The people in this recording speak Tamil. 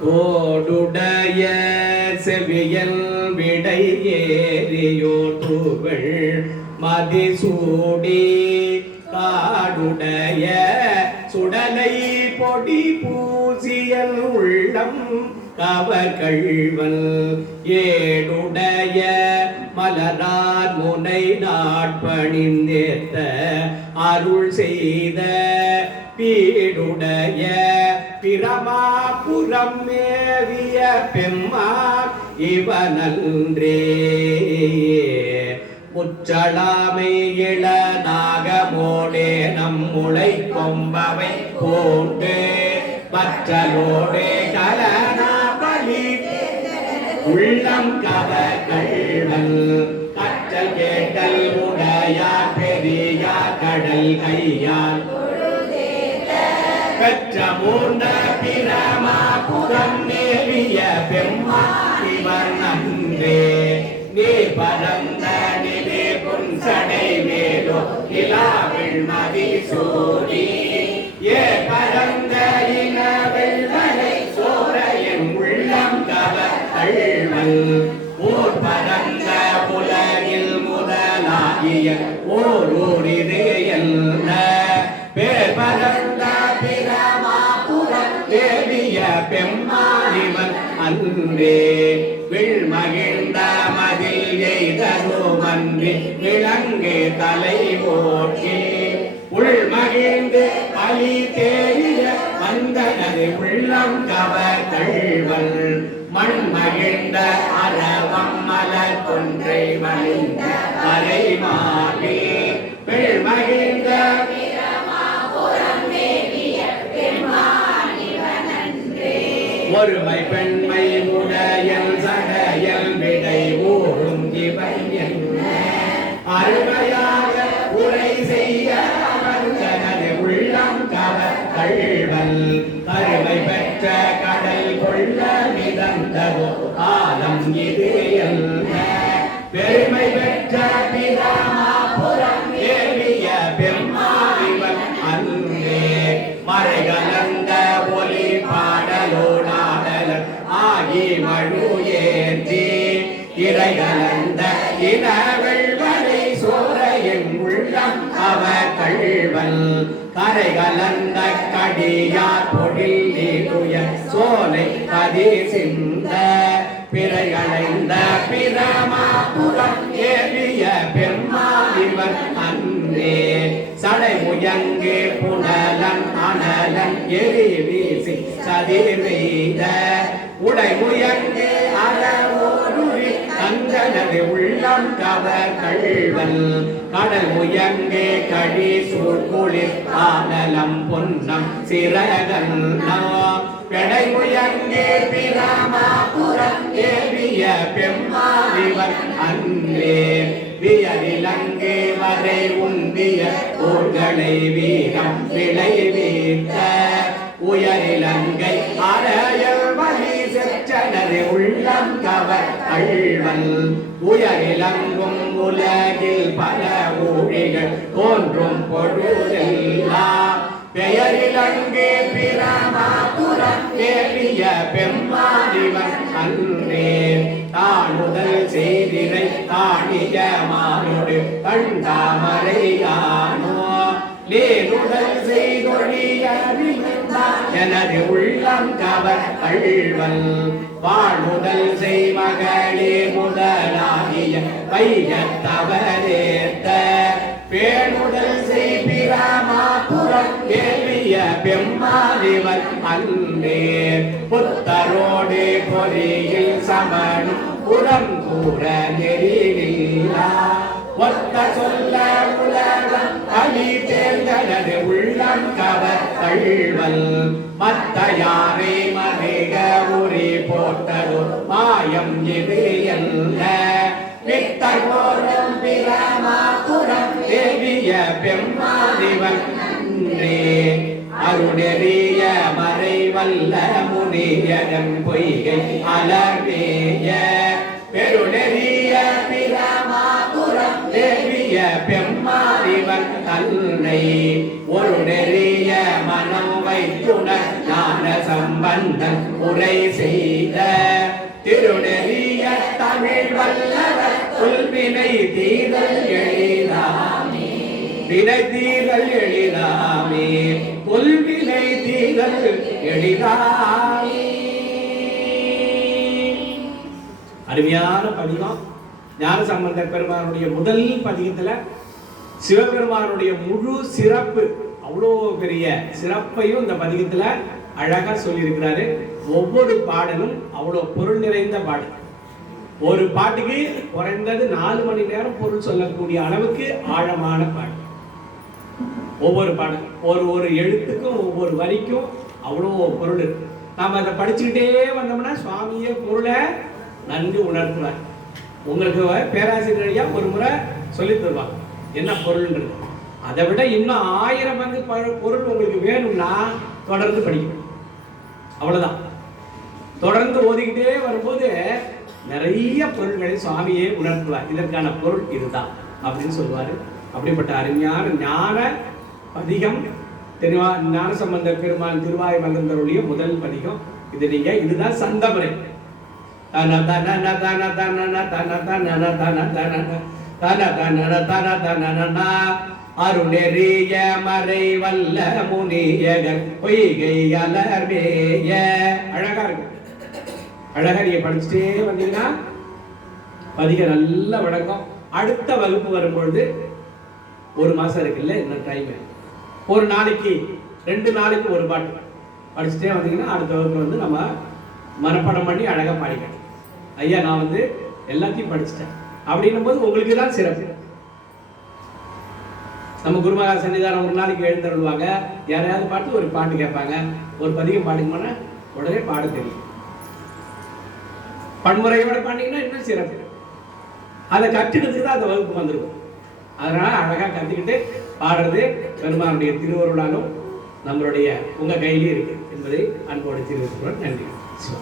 கோடுடைய செவியல் விடை ஏறியோட்டுகள் மதிசூடி காடுடைய சுடலை பொடி பூசியல் உள்ளம் கவர்கள்வல் ஏடுடைய மலரார் முனை நாட்பணிந்தேத்த அருள் செய்த பீடுடைய பிரமாபுரம் மேவிய பெம்மா இவனன்றே. முச்சளாமை இள நாகமோடே நம்முளை கொம்பவை போண்டு மற்றலோடே கலனா பலி உள்ளம் கவகள்வல் கற்றல் கேட்டல் உடையார் பெரியார் கடல் கையால். பெற்ற மூர்ந்த பிரமா புறம் நேவிய பெம்மாறி இவன் நீ பரந்த நிலே புன்சடை மேலோ நிலாவில் மதி சூரி ஏ பரந்த இன வெள்ளனை சோர என் உள்ளம் கவ கள்வல் ஊர் பரந்த புலனில் முதலாகிய ஓர் ஊரிது என்ன பேர் பரந்த தேவிய அன்றே அன்றே விழ்மகிழ்ந்த மதில் எய்தருமன்றி விளங்கு தலை போற்றி. உள்மகிழ்ந்து பலி தேறிய வந்தனது உள்ளம் கவ கள்வல் மண் மகிழ்ந்த அறவம் மலர் கொன்றை மலிந்த மறை மாறி ஒருமை பெண்மை உடையல் சடையல் விடை ஊரும் இவையன் அருமையாக உரை செய்ய வந்தனது உள்ளம் கவ கள்வல் கருமை பெற்ற கடல் கொள்ள மிதந்ததோ ஆலம் இது ஆகி மழு ஏற்றி இறைகலந்த கலந்த இனவெள்வனை சோரையின் உள்ளம் அவ கள்வல். கரை கலந்த கடியார் பொழில் நீடுய சோலை கதி சிந்த பிறைகளைந்த பிரமாபுரம் ஏறிய இவர் அன்றே. சடை முயங்கே புனர் அனலன் எரி வீசி சதி வெய்த உடை முயங்கு அறவோருரி உள்ளம் கவர் கள்வல் கடல் முயங்கு கழி சூழ்குளிர் ஆனலம் பொன்னம் சிறகன் பெடை முயங்கு பிரமாபுரம் தேவிய பெம்மாதிவர் அன்றே. வியலிலங்கே வரை உந்திய ஊர்களை வீரம் விளை வீர்த்த உயரிலங்கை அரையல் வழி செற்றனது உள்ளம் கவர் அழ்வல் உயரிலங்கும் உலகில் பல ஊழிகள் தோன்றும் பொழுதெல்லாம். பெயரில் அங்கே பிரமாபுரம் தேவிய பெம்மாதிவன் அன்றே தானுதல் செய்தினை தாணிய மானோடு கண்டாமரையானோ லேனுடல் செய்தொழியறிந்தார் எனது உள்ளம் கவர் கள்வல் வாழுதல் செய்மகளே முதலாகிய பையத்தவரேத்த பேணுதல் செய் தேவிய பெம்மாதிவர் அன்னே புத்தரோடு பொறியில் சமனும் புறம் கூற நெறிலா ஒத்த சொல்ல உலகம் அழி தேர்ந்தனது உள்ளம் கவர் கள்வல் மத்த யாரை மறைக உரி போட்டதோ மாயம் எது என்ன? வித்தர் போரும் பிரமாபுரம் தேவிய பெம்மாதிவன் அன்றே அருணெறிய மறைவல்ல முனியரம் பொய்கை அலர்வேய. பெருநெறிய பிரமாபுரம் தேவிய பெம்மாறிவன் தன்னை ஒரு நெறிய மனம் வைத்துணர் ஞான சம்பந்தன் உரை செய்த. திருநெறிய தமிழ் வல்லவர் உள்வினை தீதல் எழிலாமே வினை எழிலாமே உள்வினை தீர்கள் எழிலாமே அருமையான பதிகம். ஞான சம்பந்தர் பெருமானுடைய முதல் பதிகத்துல சிவபெருமானுடைய முழு சிறப்பு அவ்வளோ பெரிய சிறப்பையும் இந்த பதிகத்துல அழகா சொல்லியிருக்கிறாரு. ஒவ்வொரு பாடலும் அவ்வளோ பொருள் நிறைந்த பாடல். ஒரு பாட்டுக்கு குறைந்தது நாலு மணி நேரம் பொருள் சொல்லக்கூடிய அளவுக்கு ஆழமான பாடல். ஒவ்வொரு பாடம் ஒரு ஒரு எழுத்துக்கும் ஒவ்வொரு வரிக்கும் அவ்வளோ பொருள் இருக்கு. அதை படிச்சுக்கிட்டே வந்தோம்னா சுவாமியே பொருளை நன்கு உணர்த்துவார். உங்களுக்கு பேராசிரியர் ஒரு முறை சொல்லித் தருவாங்க என்ன பொருள்ன்றது? அதை விட இன்னும் ஆயிரம் பங்கு பொருள் உங்களுக்கு வேணும்னா தொடர்ந்து படிக்கணும். அவ்வளோதான் தொடர்ந்து ஓதிக்கிட்டே வரும்போது நிறைய பொருள்களை சுவாமியே உணர்த்துவார். இதற்கான பொருள் இதுதான் அப்படின்னு சொல்லுவார். அப்படிப்பட்ட அருமையான ஞான பதிகம். திருவா ஞான சம்பந்த பெருமான் திருவாய் மலர்ந்தருடைய முதல் பதிகம். இது நீங்க இதுதான் சந்தமுறை தன தன தன தன தன தன தன தன தன தன தன தன அருணெறிய மறை வல்ல முனியகர் பொய்கை அலர்மேய அழகா இருக்கும் அழகா நீங்க படிச்சுட்டே வந்தீங்கன்னா பதிக நல்ல வழக்கம். அடுத்த வகுப்பு வரும்பொழுது ஒரு மாசம் இருக்குல்ல இன்னும் டைம் ஒரு நாளைக்கு ரெண்டு நாளைக்கு ஒரு பாட்டு. படிச்சுட்டே வந்தீங்கன்னா அடுத்த வகுப்பு வந்து நம்ம மனப்பாடம் பண்ணி அழகாக பாடிக்கணும் ஐயா நான் வந்து எல்லாத்தையும் படிச்சுட்டேன். அப்படின்னும் போது உங்களுக்கு தான் சிறப்பு. நம்ம குருமகா சன்னிதானம் ஒரு நாளைக்கு எழுந்தருள்வாங்க யாரையாவது பாட்டு ஒரு பாட்டு கேட்பாங்க. ஒரு பதிகம் பாடுங்கன்னா உடனே பாட தெரியும். பன்முறையோட பாண்டிங்கன்னா இன்னும் சிறப்பு. அதை கற்றுக்கிறதுக்கு தான் அந்த வகுப்பு வந்துருக்கும். அதனால அழகாக கற்றுக்கிட்டு பாடுறது பெருமானுடைய திருவருளாலும் நம்மளுடைய உங்கள் கையிலே இருக்கு என்பதை அன்போடு தெரிவித்துக்கிறோம் நன்றி சிவா.